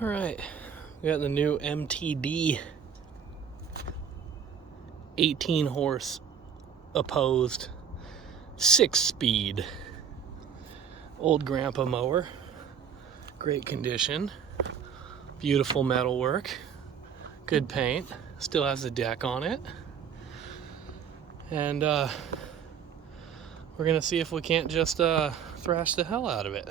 All right, we got the new MTD 18 horse opposed 6-speed old grandpa mower. Great condition, beautiful metal work, good paint, still has the deck on it. And we're gonna see if we can't just thrash the hell out of it.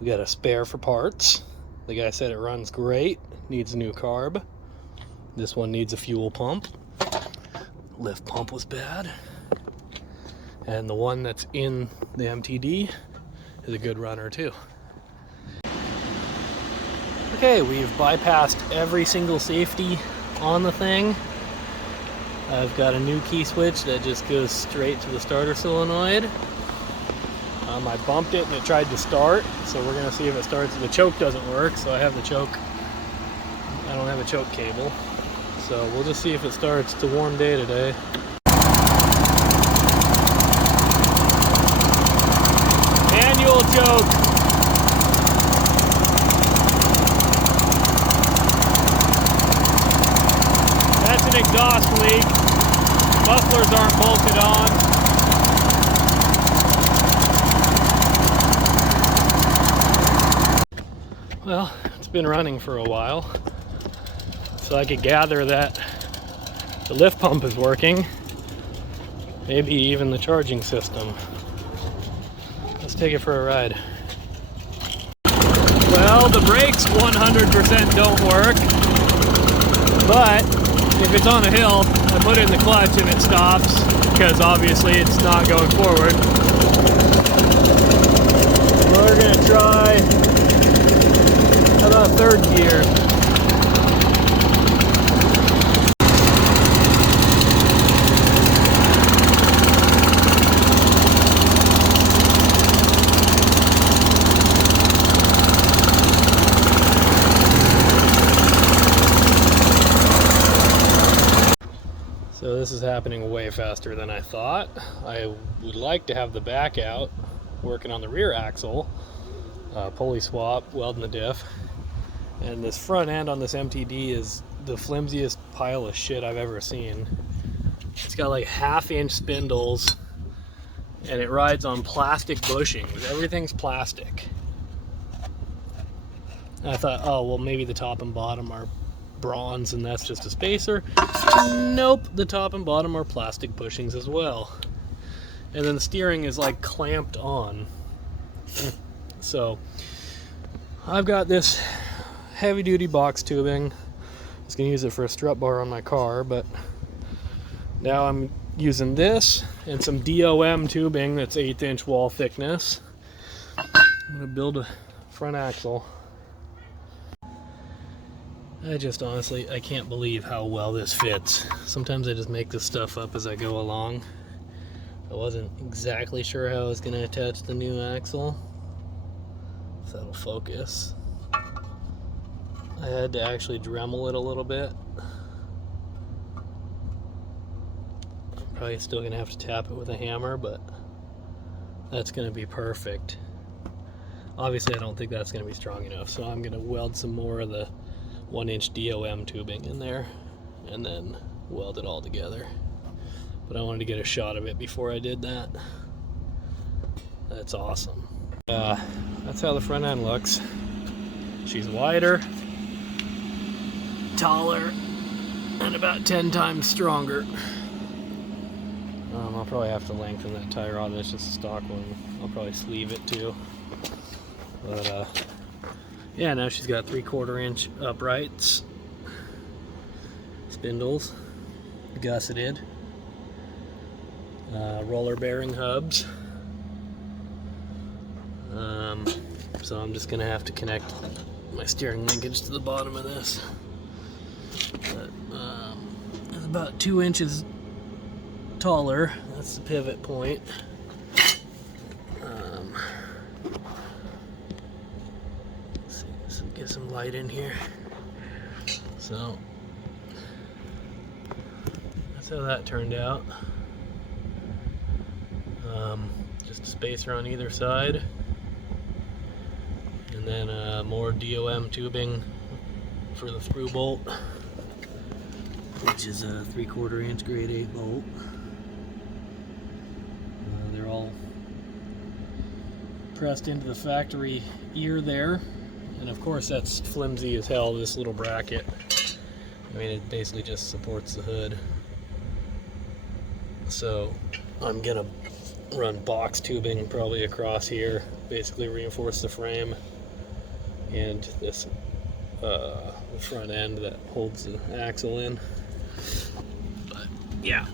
We got a spare for parts. The guy said it runs great, needs a new carb. This one needs a fuel pump. Lift pump was bad. And the one that's in the MTD is a good runner too. Okay, we've bypassed every single safety on the thing. I've got a new key switch that just goes straight to the starter solenoid. I bumped it and it tried to start, so we're gonna see if it starts. The choke doesn't work, so I have the choke. I don't have a choke cable, so we'll just see if it starts. It's a warm day today. Manual choke. That's an exhaust leak. Mufflers aren't bolted on. Well, it's been running for a while, so I could gather that the lift pump is working, maybe even the charging system. Let's take it for a ride. Well, the brakes 100% don't work, but if it's on a hill, I put it in the clutch and it stops, because obviously it's not going forward. We're gonna try about third gear. So this is happening way faster than I thought. I would like to have the back out, working on the rear axle, pulley swap, welding the diff. And this front end on this MTD is the flimsiest pile of shit I've ever seen. It's got like 1/2-inch spindles and it rides on plastic bushings. Everything's plastic. And I thought, oh, well, maybe the top and bottom are bronze and that's just a spacer. Nope, the top and bottom are plastic bushings as well. And then the steering is like clamped on. So I've got this heavy duty box tubing. I was gonna use it for a strut bar on my car, but now I'm using this and some DOM tubing that's 1/8 wall thickness. I'm gonna build a front axle. Honestly, I can't believe how well this fits. Sometimes I just make this stuff up as I go along. I wasn't exactly sure how I was gonna attach the new axle. If that'll focus. I had to actually Dremel it a little bit. I'm probably still gonna have to tap it with a hammer, but that's gonna be perfect. Obviously I don't think that's gonna be strong enough, so I'm gonna weld some more of the 1-inch DOM tubing in there and then weld it all together. But I wanted to get a shot of it before I did that. That's awesome. That's how the front end looks. She's wider, taller, and about 10 times stronger. I'll probably have to lengthen that tie rod. That's just a stock one. I'll probably sleeve it too. But yeah, now she's got 3/4-inch uprights, spindles, gusseted, roller bearing hubs. So I'm just gonna have to connect my steering linkage to the bottom of this. But it's about 2 inches taller. That's the pivot point. Let's see, let's get some light in here. So that's how that turned out. Just a spacer on either side. And And then more DOM tubing for the through bolt, which is a 3/4 inch grade 8 bolt. They're all pressed into the factory ear there, and of course that's flimsy as hell, this little bracket. I mean, it basically just supports the hood. So I'm gonna run box tubing probably across here, basically reinforce the frame and this front end that holds the axle in. But yeah,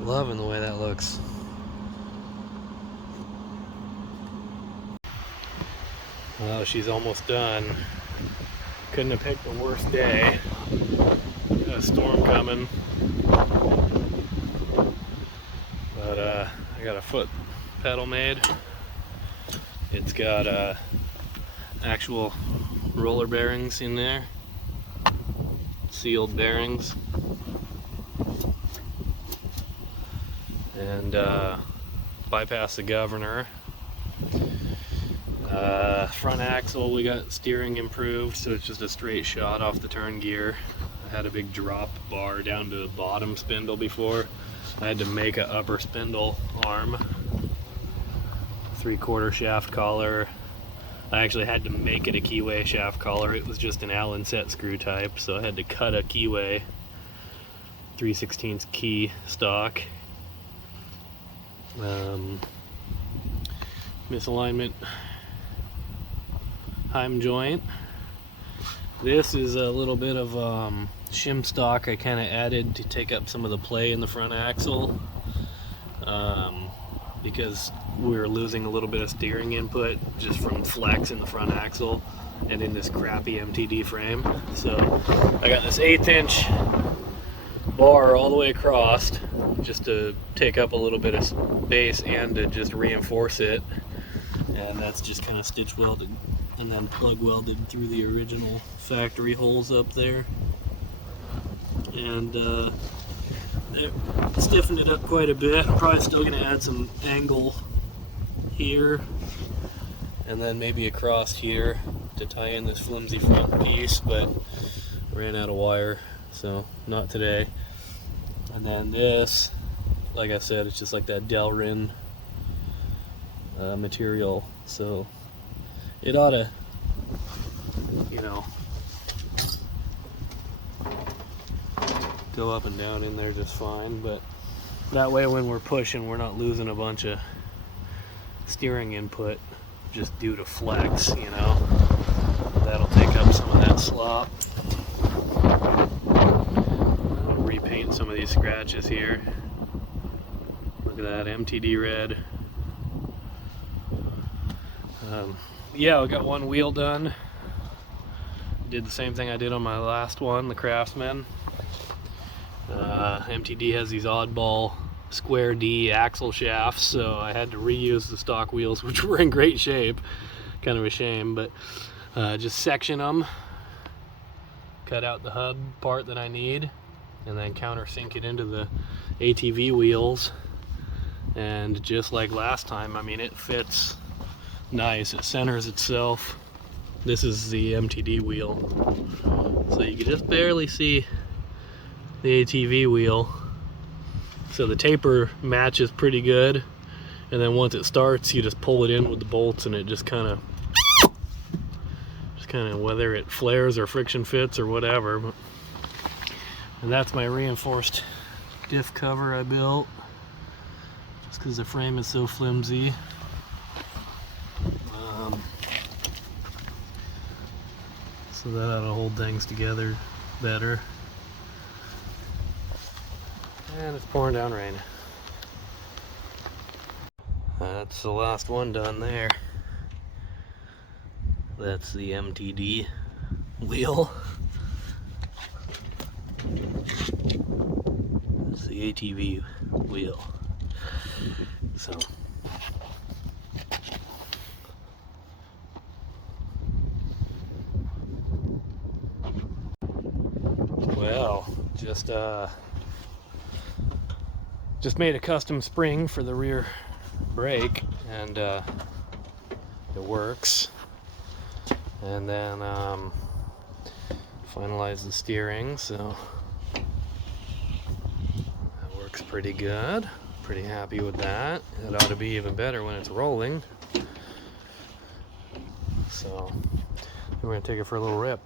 loving the way that looks. Oh, she's almost done. Couldn't have picked the worst day. Got a storm coming. But I got a foot pedal made. It's got actual roller bearings in there. Sealed bearings. And bypass the governor. Front axle, we got steering improved, so it's just a straight shot off the turn gear. I had a big drop bar down to the bottom spindle before. I had to make an upper spindle arm. 3/4 shaft collar. I actually had to make it a keyway shaft collar. It was just an Allen set screw type, so I had to cut a keyway 3/16 key stock. Misalignment Heim joint. This is a little bit of shim stock I kind of added to take up some of the play in the front axle, because we were losing a little bit of steering input just from flex in the front axle and in this crappy MTD frame. So I got this 1/8 inch bar all the way across just to take up a little bit of space and to just reinforce it, and that's just kind of stitch welded and then plug welded through the original factory holes up there, and it stiffened it up quite a bit. I'm probably still going to add some angle here and then maybe across here to tie in this flimsy front piece, but ran out of wire, so not today. And then this, like I said, it's just like that Delrin material, so it ought to, you know, go up and down in there just fine, but that way when we're pushing, we're not losing a bunch of steering input just due to flex, you know. That'll take up some of that slop. I'll repaint some of these scratches here. Look at that MTD red. Yeah, I got one wheel done. Did the same thing I did on my last one, the Craftsman. MTD has these oddball square D axle shafts, so I had to reuse the stock wheels, which were in great shape. Kind of a shame, but just section them, cut out the hub part that I need, and then countersink it into the ATV wheels. And just like last time, I mean, it fits nice. It centers itself. This is the MTD wheel, so you can just barely see the ATV wheel. So the taper matches pretty good, and then once it starts, you just pull it in with the bolts, and it just kind of whether it flares or friction fits or whatever. And that's my reinforced diff cover I built, just because the frame is so flimsy. So that ought to hold things together better. And it's pouring down rain. That's the last one done there. That's the MTD wheel. That's the ATV wheel. So well, just made a custom spring for the rear brake, and it works. And then finalize the steering, so that works pretty good. Pretty happy with that. It ought to be even better when it's rolling. So we're going to take it for a little rip.